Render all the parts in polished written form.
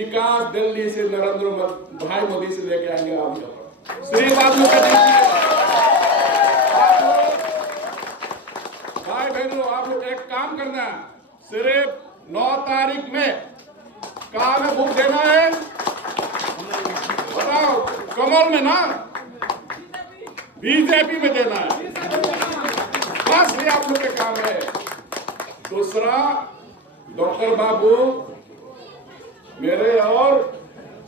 विकास दिल्ली से नरेंद्र भाई मोदी से लेके आएंगे आप लोग। सिर्फ आप लोग भाई बहनों, आप लोग एक काम करना, सिर्फ 9 तारीख में कहाँ में वोट देना है बताओ? कमल में ना, बीजेपी में देना है, बस ये आप लोग के काम है। दूसरा, डॉक्टर बाबू मेरे और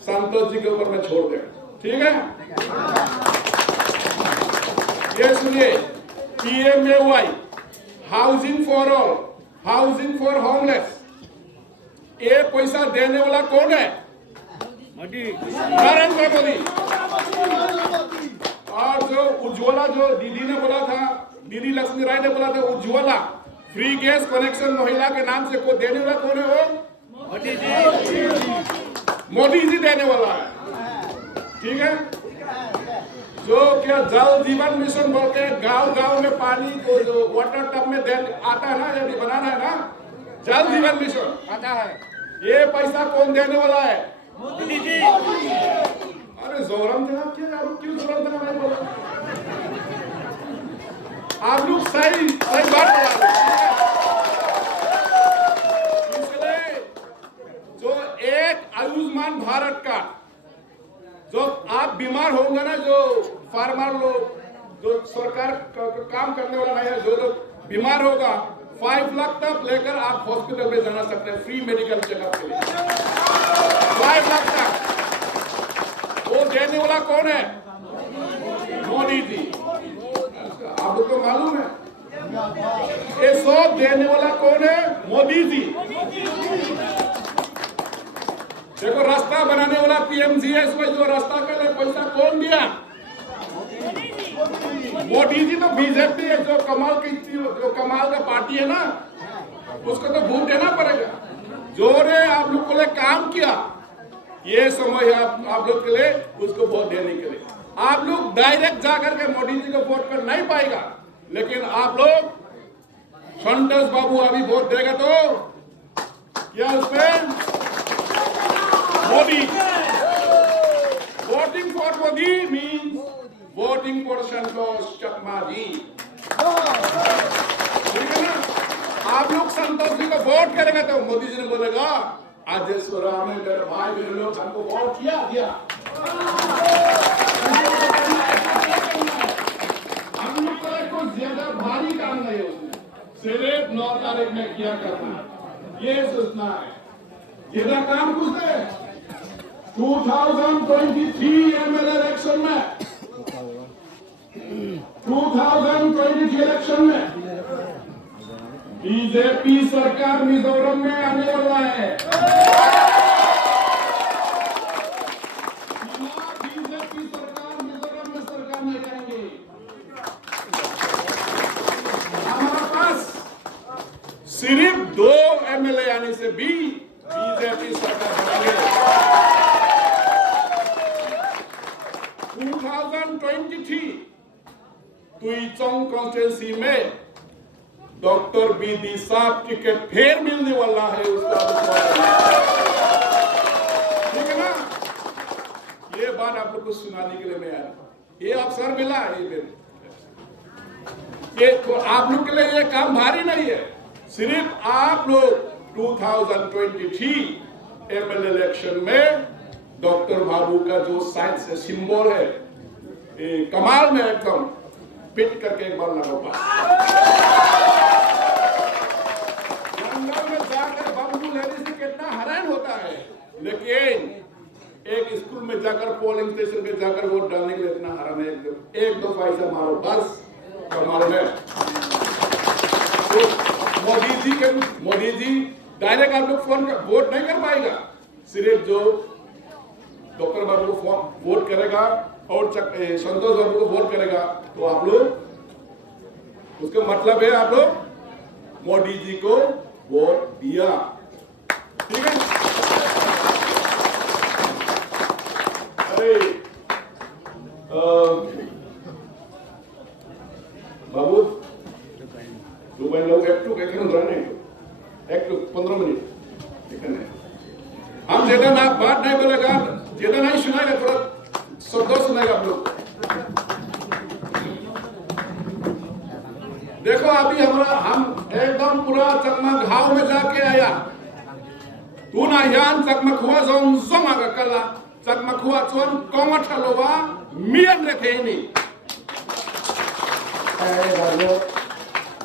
संतोष जी के ऊपर में छोड़ दे, ठीक है? ये सुनिए, PMAY housing for all, housing for homeless, ये पैसा देने वाला कौन है? नरेंद्र मोदी। और जो उज्ज्वला, जो दीदी ने बोला था, दीदी लक्ष्मी राय ने बोला था, उज्ज्वला फ्री गैस कनेक्शन महिला के नाम से को देने वाला कौन है? वो मोदी जी देने वाला है, ठीक है? जो क्या जल जीवन मिशन बोल के गांव-गांव में पानी को जो वाटर टब में दे आता है ना, यदि बनाना है ना, जल जीवन मिशन आता है, ये पैसा कौन देने वाला है? मोदी जी। अरे जोरम देना क्या, आप क्यों जोरम देना नहीं बोला? आप लोग सही बात बता रहे। इसलिए जो एक आयुष्मान भारत का, जो आप बीमार होंगे ना, जो फार्मर लोग, जो सरकार काम करने वाला नहीं है, जो लोग बीमार होगा, 5 लाख तक लेकर आप हॉस्पिटल में जाना सकते हैं फ्री मेडिकल चेकअप के लिए। 5 लाख तक वो देने वाला कौन है? मोदी जी। आपको मालूम है ये सब देने वाला कौन है? मोदी जी। देखो, रास्ता बनाने वाला PMGS में जो रास्ता के लिए पैसा कौन दिया? मोदी जी। तो बीजेपी है, जो कमाल का पार्टी है ना, उसको तो वोट देना पड़ेगा। जो ने आप लोग को लिए काम किया, ये समय है आप लोग के लिए उसको वोट देने के लिए। आप लोग डायरेक्ट जाकर के मोदी जी को वोट कर नहीं पाएगा, लेकिन आप लोग संतोष बाबू अभी वोट देगा तो क्या उसमें Modi, voting for Modi means voting for Santosh Chakma ji, ठीक है ना? आप लोग संतोष जी को वोट करेंगे तो मोदी जी ने बोलेगा, आज MIZORAM में मेरे भाई मेरे लोग हमको वोट किया दिया। हम लोग को कुछ ज्यादा भारी काम नहीं है उसमें, सिर्फ 9 तारीख में किया करना, ये सोचना है। ज्यादा काम कुछ है 2023 MLA इलेक्शन में, 2023 इलेक्शन में बीजेपी सरकार मिजोरम में आने वाला है। बीजेपी सरकार मिजोरम में सरकार नहीं करेंगे। हमारे पास सिर्फ 2 MLA आने से भी बीजेपी सरकार बनेंगे। 2023 तुईचोंग कॉन्स्टिट्यूंसी में डॉक्टर बीडी साहब टिकट फिर मिलने वाला है उसका, ठीक है ना? ये बात आप लोग को सुनाने के लिए मैं आया, ये अवसर मिला है। ये तो आप लोग के लिए ये काम भारी नहीं है, सिर्फ आप लोग 2023 MLA इलेक्शन में डॉक्टर बाबू का जो साइड से सिंबल है, कमाल में एकदम पिट करके एक बार लगाओ। जंगल में जाकर बम्बू लेने से कितना हैरान होता है, लेकिन एक स्कूल में जाकर पोलिंग स्टेशन पे जाकर वोट डालने के लिए इतना हैरान है। एक दो पैसा मारो बस, कमाल है। तो मोदी जी डायरेक्ट आप लोग फोन कर वोट नहीं कर पाएगा, सिर्फ जो डॉक्टर बाबू को वोट करेगा और संतोष बाबू को वोट करेगा, तो आप लोग, उसका मतलब है आप लोग मोदी जी को वोट दिया, ठीक है? अरे बाबू दुबई लोग एक 15 मिनट, ठीक है? हम ज्यादा ना बात नहीं बोलेगा, ज्यादा नहीं सुनाएगा, थोड़ा शब्दों सुनाएगा आप लोग। देखो अभी हम एकदम पूरा चकमा घाव में जाके आया। तू ना यान चकमा हुआ जोंग आगा कला, चकमा हुआ चुन कोमट हलवा मियन रखे नहीं।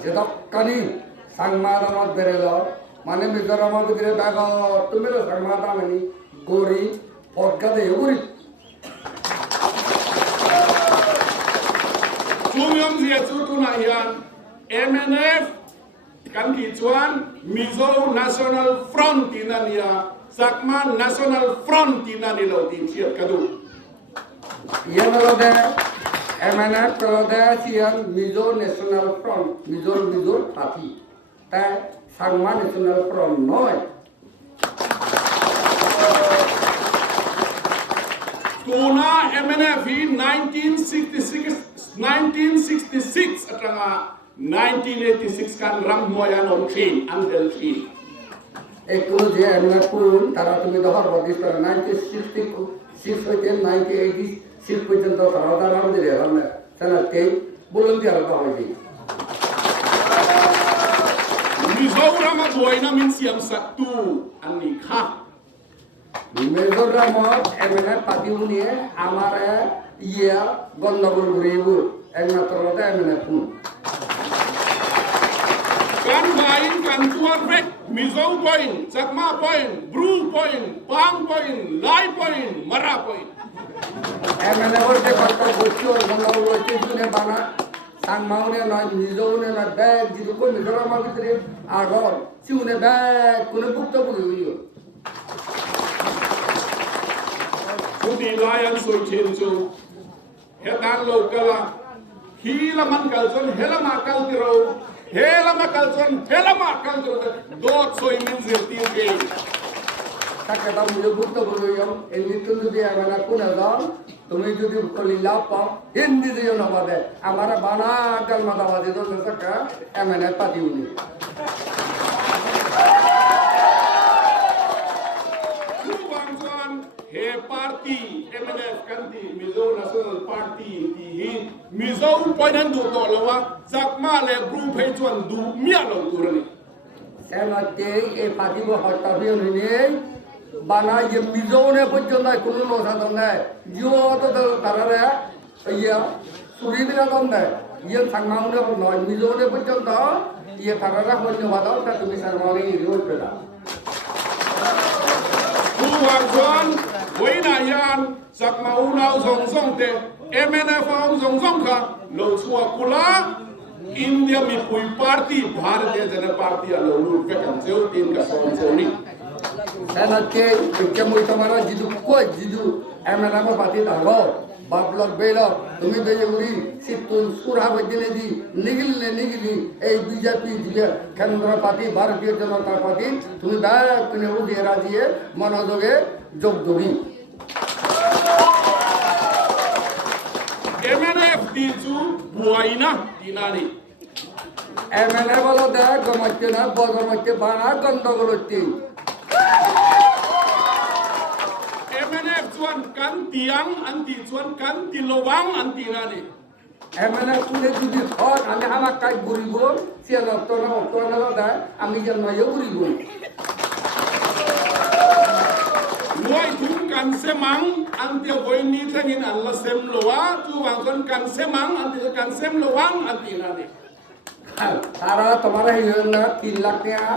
যেটা কানি সাংমাদামত বেরেলো মানে মিজোরামত গিরে বাগ তুমি লো সাংমাদামনি গরি ফটকাদে গরি Chungyong zia chutu na yan MNF kan ki chuan Mizo National Front tinania Sakma National Front tinani lo tin chiat kadu Yelo de MNF kalo de sian Mizo National Front Mizo Party ta Sakma National Front noy Tuna MNF in 1966 atanga 1986 kan ram moya non chain andel chain একটু যে MNF পুরুন তারা তুমি দহর বদিস 1966 হইতে 1986 পর্যন্ত তারা তারা আমাদের এলামে সানাতে বুলন্দি আর হইছে MIZORAM boina min siam satu ani kha MIZORAM MNF party নিয়ে আমার ইয়া গন্ডগোল ঘুরিব একমাত্র MNF kan lain kan tuar rek Mizo point Sakma point Bru point Pang point Lai point Mara point MNF ওর কত বস্তু গন্ডগোল হইছে শুনে বানা সাংমাউনে নয় মিজোনে না ব্যাগ জিদু কো মিজোরাম ভিতরে আগর শুনে ব্যাগ কোন ভুক্তভোগী হইও Kudi layan soy chencho hetan lokala hila man kalson hela ma kaltiro hela ma kalson hela ma kaltiro dot soy min zirti ge তাকে দাও মুঝে ভুক্তভোগী হইও এই নিত্য যদি এমএনএফ কোন দাও তুমি যদি কলি লাভ পাও হিন্দি দিও না বাদে আমার বানা কালমা দাওয়া দিতো সকা MNF পার্টি উনি he party MNF kanti Mizo National Party ti hi Mizo poinan du to lawa Sakma le group he chuan du mia lo turani সেনাতে এই পার্টি বো হত্যা দিয়ে নিয়ে বানা যে মিজোনে পর্যন্ত কোনো লোসাদন নাই জিও তো তারারে ইয়া সুরিবিনা দন নাই ইয়ে সাংমাউনে নয় মিজোনে পর্যন্ত ইয়ে তারারা ধন্যবাদ তা তুমি সাংমাউনে ইরোজ পেলা Kuwangjuan Wayna yan Sakma unau zong te MNF zong ka lo chua kula India mi pui party Bharatiya Janata Party lo lu pekan seu tin ka soni সেনাতে কেমন তোমার জিদু MNF পার্টি দাও বাপলক বেলক তুমি বেজুরি সিতুন সুরা বদিনে দি নিগিলি এই বিজেপি কেন্দ্র পার্টি ভারতীয় জনতা party তুমি bag কিনে উঠিয়ে রাজিয়ে মনোযোগে যোগ দবি MNF tisu buaina dinani MNF বলো দেখ গমতে না বগমতে বানা গন্ডগোল হচ্ছে MNF chuan kan tiang anti chuan kan tilowang anti nani MNF পুলে যদি হট আমি আমার কাজ ঘুরিব সে অক্টোবর দেয় আমি যেন ঘুরিব Muay thum kan semang anti boini thangin Allah sem lowa tu wangkon kan semang anti kan sem lowang anti nani তারা তোমার না 3 লাখ টাকা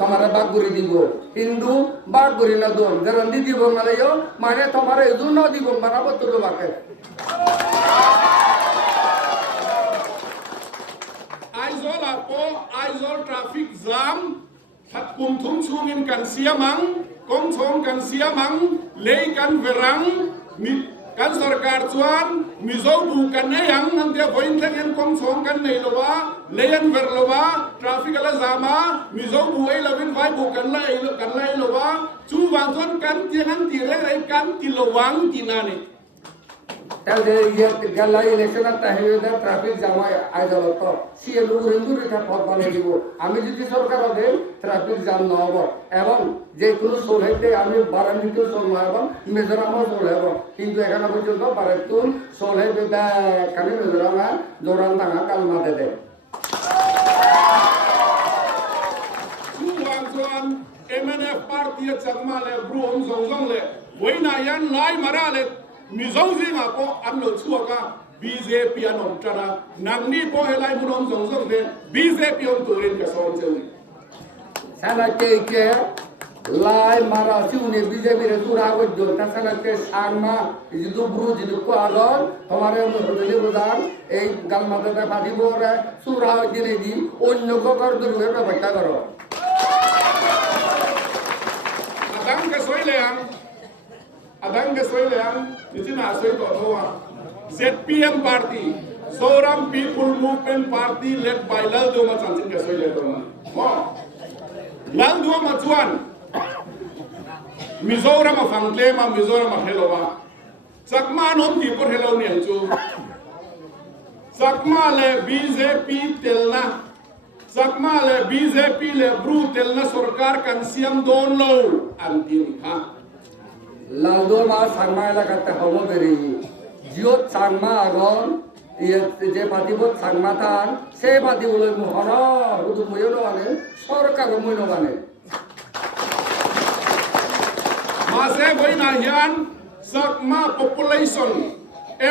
তোমার বাগ ঘুরি দিব হিন্দু বাগ ঘুরি না দোন গ্যারান্টি দিব মালাইও মানে তোমার এজু না দিব বানাবো তোর বাকে Aizol traffic jam hat kum thum chungin kan siamang kom chong kan siamang lei kan verang mi kan sarkar chuan Mizo bu kan ayang ante voin thangen kom chong kan nei lowa leyan ver lowa traffic ala jama Mizo bu ai lovin vai bu kan lai lowa chu wang chon kan tiang ti re kan ti lowang tinani তাহলে গেলা ইলেকশনের টাইমে traffic জামায় আইজলত CL উড়েন্দুরিটা পথ বানিয়ে দিব আমি যদি সরকার হবে ট্রাফিক জাম নহব এবং যে কোনো সোলহেতে আমি বারান্দিতেও চলব এবং মিজোরামও চলব কিন্তু এখানে পর্যন্ত বারাতুন সোলহে এখানে মিজোরামে জোরান দাঙা কালমাতে দেয় MNF party chakma le brum zong zong le voina yan lai mara le mizong zinga ko amlo chuaka BJP anom tara nangni po helai munom zong zong le BJP om turin ka som cheuni sana ke lai mara siune BJP re sura ko jo ta sana ke sharma jidu bru jidu ko agon hamare hodeli প্রধান এই গালমাতে পাদি বরে সুরা দিনে দি অন্য কর দুর্গে ব্যবস্থা করো Adang ke soy leang, nitin asoy to thoa. ZPM party, Zoram People Movement Party led by Laldo Machansin ke soy le to ma. Laldo Machuan. Mizoram afangle ma Mizoram helowa. Sakma nom ki por helo ni anchu. Sakma le BJP telna. Sakma le BJP le bru telna sarkar kan siam don lo antin ha. লালদো মা সাংমা এলাকাতে হব বেরি জিও সাংমা আগন যে পাতিবত সাংমা থান সেই পাতিবলৈ মোহন শুধু ময়ো নবানে সরকারও মই নবানে মাসে বই Nahiyan sakma population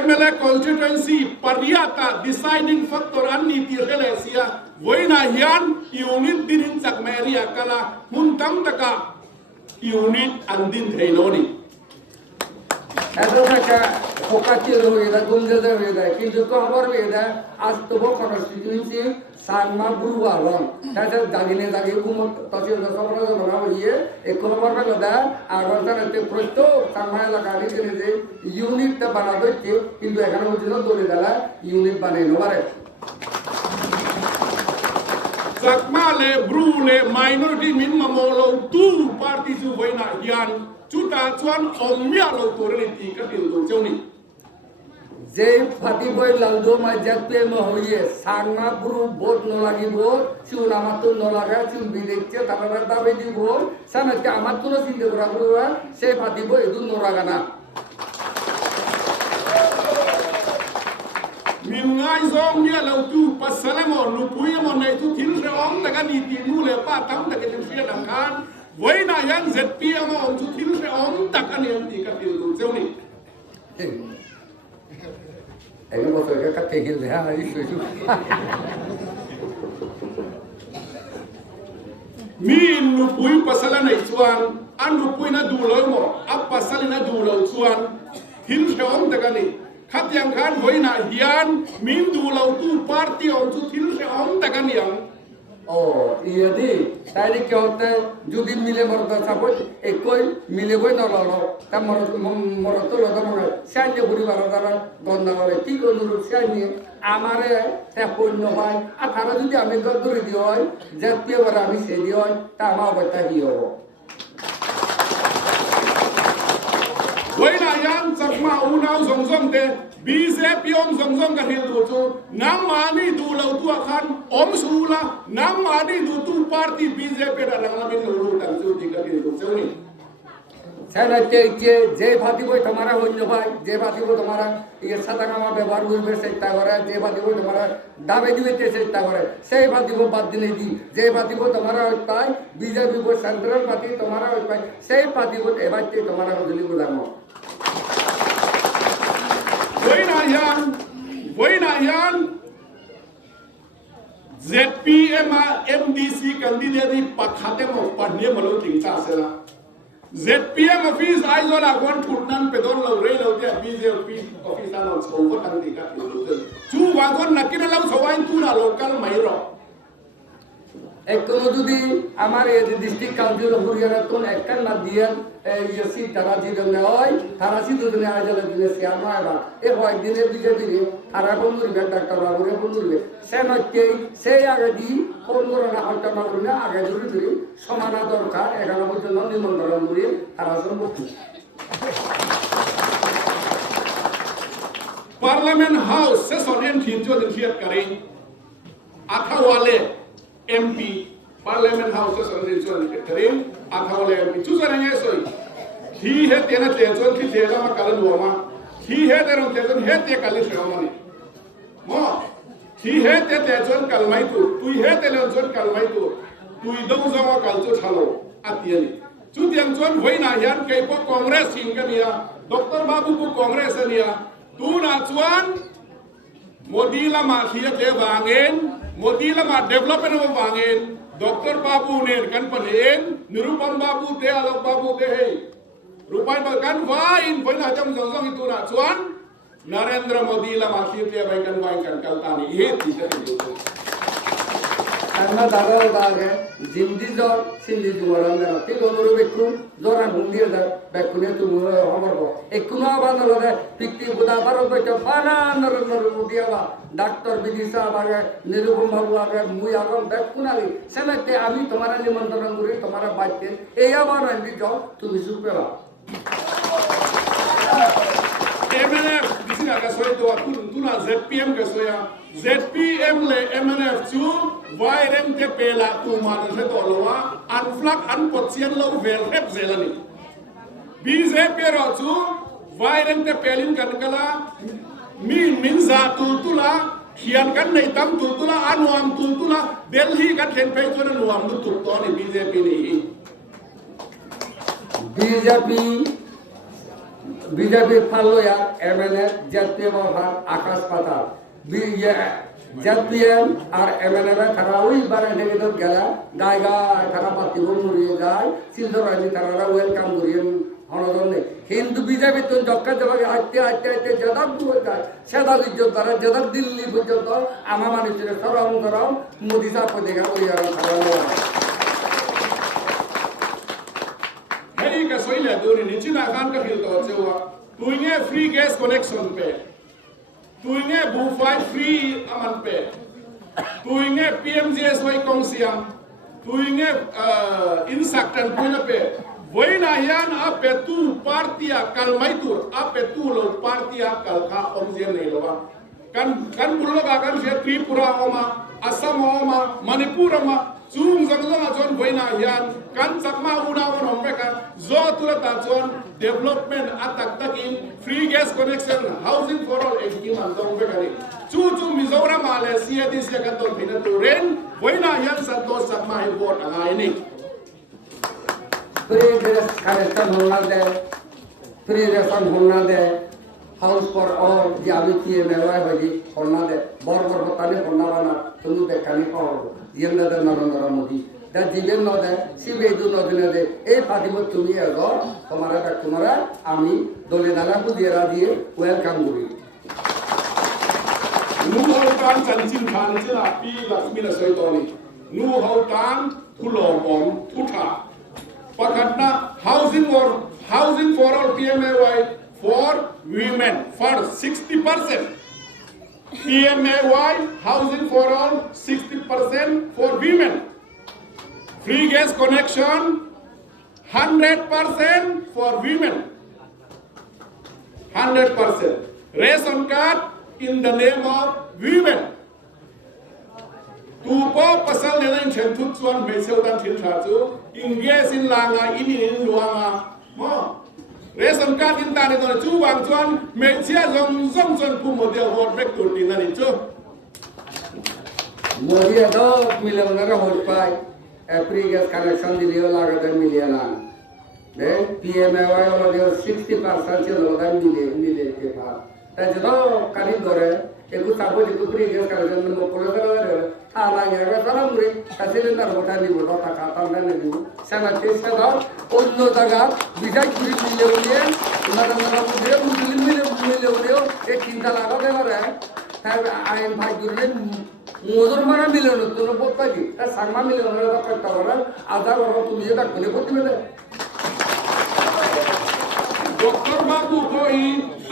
MLA constituency pariata deciding factor anni tirelesia boi nahian unit dirin sakma area kala muntam taka unit andin thainoni এতো টাকা ফোকাসে হয়ে যায় গুঞ্জে হয়ে যায় কিন্তু খবর হয়ে যায় আজ তো কনস্টিটিউয়েন্সি সাংমা বুড়ুয়া রং তাছাড়া জাগিনে জাগি ঘুমত তহসিল সবরা জমা হইয়ে এই খবর পেল দা আর তাতে প্রত্যেক সাংমা এলাকা নিয়ে যে ইউনিটটা বানাবে কিন্তু এখানে পর্যন্ত দলে দালা ইউনিট বানাই পারে Sakma le bru le minority min mamolo tu party su voina hian chuta chuan omya lo toreni ti ka tin do choni যে ফাটি বই লালদো মা জাতে ম হইয়ে সাংমা পুরু ভোট ন লাগিব চুন আমার তো ন লাগা চুন বিদেচ্ছে তারা দাবি দিব সানাকে আমার তো চিন্তা করা করা সে ফাটি বই এদু ন লাগানা mingai zong nia lo tu pasalamo nu puya mo nei tu thil re om daga ni ti nu le pa tam daga lim sia dang kan voina yang ZPM om tu thil re om daga ni ti ka tin do choni Ini bosok ke kategil ya isu min nu pui pasala nei chuan an nu pui na du lo mo ap pasal na du lo chuan thil re om daga ni khatyang khan voina hian min du lo tu party om tu thil re om daga ni ang iya di tadi क्या होता है जुदी मिले मरता suppose एक कोई मिले कोई ना लो तब मरतो लो तो मरे शान्य बुरी बार दारा गंदा वाले ठीक अनुरूप शान्य हमारे ते पुण्य भाई अठारह जुदी हमें गद्दुरी दियो है जब पे बरा हमें से दियो है तब हमारा बता दियो वही ना यान सकमा उनाव जोंजों ते BJP om zong ka hil du chu nang mani du lo tu akhan om sula nang mani du tu party BJP da lang lamin lo tang chu ti ka hil du chu ni সেনা যে ভাতি বই তোমারা হইল ভাই যে ভাতি বই তোমারা ইয়ে সাতাঙ্গামা ব্যবহার করবে চেষ্টা করে যে ভাতি বই তোমারা দাবে দিতে চেষ্টা করে সেই ভাতি বই বাদ দিলে দি যে ভাতি বই তোমারা হই পাই বিজেপি বই সেন্ট্রাল পার্টি তোমারা হই পাই সেই পার্টি বই এবারতে তোমারা হইলি বুঝানো Voina yan ZPM MDC candidate pakhate mo padne malo tingcha sela ZPM office aizola gon thutnan pedon lo rei lo dia BJP office an on so tang ti ka chu wa gon nakina lo sowain tu na local mairo একদম যদি আমার এই district council Haryana কোন একটা না দিয়ে EC তারা দিলে হয় তারা সিধু দিনে আজলে দিলে শেয়ার না বা এ হয় দিনে বিজেপি তারা কোন করবে ডাক্তার বাবুরে কোন করবে সে নকে সেই আগে দি কোন না হত্যা না করবে আগে ধরে ধরে সমানা দরকার এখানে পর্যন্ত নিমন্ত্রণ করে তারা সম্পত্তি Parliament House se sonen thin cho den khiat kari athawale MP Parliament House se sonen cho den kari athawale MP chu sa nge soi thi he te na te chon thi te la ma kala nuama thi he te ron te chon he te kali shoma ni mo thi he te chon kalmai tu he te le chon kalmai tu dong zawa kal cho thalo atiani chu tiang chon hoina hian ke po congress sin ka nia Dr. Babu ku congress ania tu na chuan modi lama khia te wangin modi lama development ma wangin Dr. Babu ne kan panen nirupam babu te alok babu te hey rupai ba kan wain hoina jam zong itu na chuan Narendra Modi lama khia te bai kan wain kan kaltani ye ti te karena dagal zindi jor sindi jualan dana ti gonuru bekku joran hundir da bekkune tu homor bo ekkuna banalo de pikti buda baro be chafana naru mudiala doctor bidisa bage nirupam babu age mui agam bekkunali semete ami tomara nimantron kori tomara baite ei abar andi jo tumi supela MNF disi na kasoi to tuna ZPM kasoya ZPM le MNF chu vairem te pela tu ma se to lowa unflak unpotsian lo vel rep zelani BJP ro chu vairem te pelin kan kala min za tultula khian kan nei tam tultula anuam tultula Delhi kan ken pe chona nuam du tul to ni BJP ni BJP fallo ya MNF ZPM আকাশ পাতাল ZPM আর MNF তারা ওই বারে থেকে তো গেলা গায়গা তারা পাতি বমুরিয়ে যায় সিলদরানি তারা ওয়েলকাম করিয়ে হনদনে কিন্তু বিজেপি তো জক্কা জবাগে আইতে জদাব দূর যায় সেদা ইজ্জত তারা জদাব দিল্লি পর্যন্ত আমা মানুষের সরম গরম মোদি সাহেব দেখা ওই আর খাওয়া Heri ka soile duri ni china kan ka fil to chewa tuinge free gas connection pe tuinge bu5 free aman pe tuinge PMGSY kongsiam tuinge insaktan puina pe voina hian a pe tu partia kalmaitur a pe tu lo partia kalkha omjen nei lowa kan bullo ga kan se Tripura oma Assam oma Manipur oma chung zangzang chon voina hian kan chakma una on peka zo turata chon development atak takin free gas connection housing for all scheme an dong peka ni chu MIZORAM ale CADC ka ton phina tu ren voina hian santos chakma hi vote angai ni free gas connection होना दे house for all जे अभी किए मेवा होगी होना दे बड़ बताने होना वाला तुम देखानी पाओ जिंदा दे नरेंद्र मोदी दा जीवन न दे सिबे दु न दे ए फातिमा তুমি এগো তোমারা আমি দলে দালা কো দিয়ে ওয়েলকাম করি nu hautan chanchin khan chila pi lakshmi na soitoni nu hautan thulomom thutha pakatna housing for all PMAY for women for 60% PMAY housing for all 60% for women free gas connection 100% for women 100% ration card in the name of women tu po pasal ne lain chen thut chuan me seu dan thil tha chu engage in langa in luanga mo ration card in ta ne don chu wang chuan me chia zong chon pu model hot back to tin ani chu Modi तो millionaire हो पाए free gas connection दिलियो लागत million दे PMAY वाला जो 60% से लोग मिले के पास ताजरो करी करे एकु साबो एकु फ्री गैस कनेक्शन में कोले करे थाना ये सारा मुरे सिलेंडर उठा ली बोलो ता खाता में नहीं सेना तेज का अन्य जगह विजय पूरी मिले हुए नरेंद्र मोदी मिले हुए एक चिंता लगा दे रहा है आईएम भाई गुरु मोजर मारा मिले न तो बहुत पाजी ता सांगमा मिले न तो करता वाला आधा वाला तुम ये तक ने कोती में Dr. Babu koi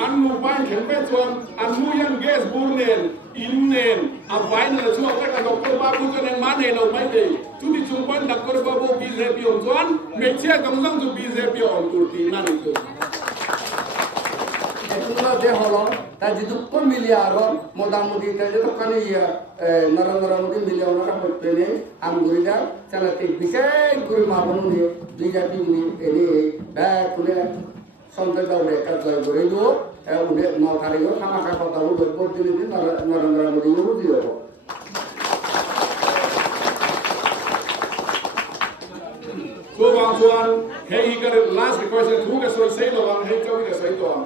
anu ban kempe chuan anu yang gas burnen innen avain la chu ka Dr. Babu chuan mane lo mai de chu di chu ban Dr. Babu BJP on chuan me chia gamsang chu BJP on turti na ni chu एकुला they hello ता যদি কোন মিলিয়ার মোটামুটি যতক্ষণ Narendra Modi millionaire হচ্ছে নেই আমগুড়িটা চালাতে বিশেষ করে মাপন নিয়ে দুই জাতি উনি এনে খুলে সন্তান দাউরে একটা জয় করে দিব উনি 9 তারিখও খামাখা কথা বলবো প্রতিনিধি নরেন্দ্র মোদী বুঝি হব Tuan, hey, he got a last request. Who gets to say no one? Hey, tell me to say to him.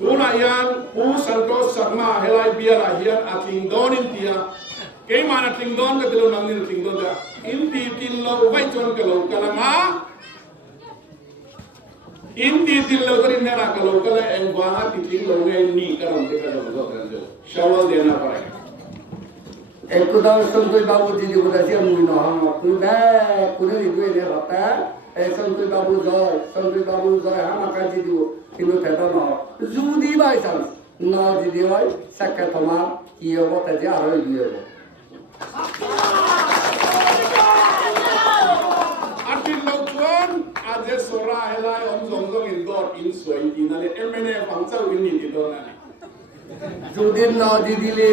Tunayan, who Santos Sarma, Helai Biara here at Lingdon India. Came on at Lingdon, the Tilonang in Lingdon. Inti Tillo, White on Kalo, Kalama. Inti Tillo in Neraka, and Wahati Tillo, and Ni, Karam, the Kalam, Shower the Napara. একটু দাও সন্তোষ বাবু দিদি বলেছি মুই নহ তুই কোনে দিবে রে বাতা এই সন্তোষ বাবু জয় আমাকে দিদি কিন্তু তেটা নহ যদি বাই চান্স ন দিদি হয় সাক্ষাৎ তোমার কি হবো তাতে আরো এগিয়ে হবো Atin lautuan aje sora helai omzongzong indor insoi inale emene pangchau ini didonani. যদি ন দিদিলে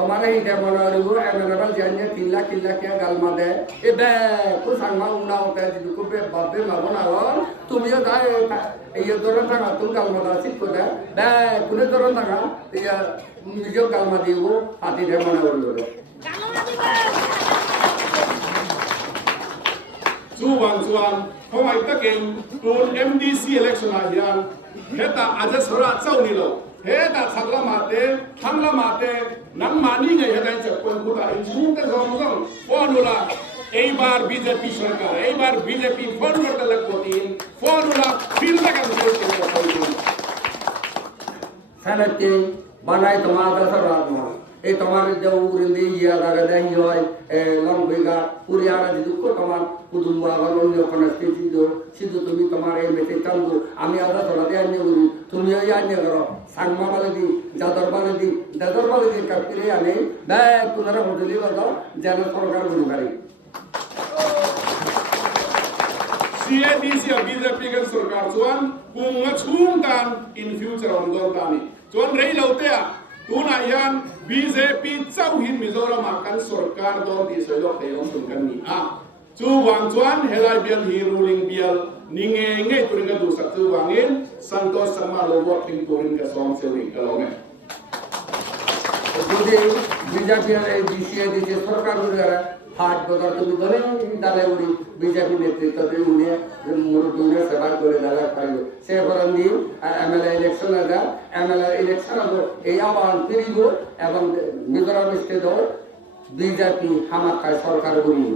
हमारे ही क्या बोला रहे हो एमएनएल जानिए किला क्या गालमा दे ए बे को सांगमा उन्ना होता है जिसको पे बापे माबना और तुम ये दाए ये दौरान था तुम गालमा दासित को दे बे कुने दौरान था ये मुझे गालमा दी वो आती है मना बोल रहे Suwan, kawai takin tun MDC election ahian, heta aja sora chau ni lo. Heta sagla mate, nang mani ngai heta chapon kuda insung te zong, formula. Eibar BJP sarkar, eibar BJP formula talak botin, formula fil ta kan se. sanate banai tomada sarama এই তোমার যে উড়িন্দি ইয়া দাগা দেই হয় long বেগা পুরিয়ারা যে দুঃখ তোমার কুদুম্বা গরন্য কনস্তি সিধু তুমি তোমার এই মেতে টাঙ্গু আমি আদা তোলা দেই আনি উড়ি তুমি ওই আনি করো সাংমা বলে দি দাদর বলে দি কাপিরে আনে দা পুনরা বদলি বাদা জানা সরকার গুলি পারি CADC BJP kan sarkar chuan kunga chhum tan in future on don tani chuan rei lautea tuna yan BJP chau hin MIZORAM kan sarkar don ti soilo theong sun kan ni a chu wang chuan helai bial hi ruling bial ninge nge turinga du sak chu wangin Santos Sarma lo working turin ka song sewing kalonge যদি BJP আর CADC সরকার গুলো হাট বাজার তুমি ধরে ডালে উড়ি BJP নেতৃত্বে উনি মুরুদুনে সেবা করে ডালা পাইল সে বরন্দি এমএলএ ইলেকশন এই আহ্বান ফিরিব এবং মিজোরাম স্টেটও বিজেপি হামাকায় সরকার গড়িব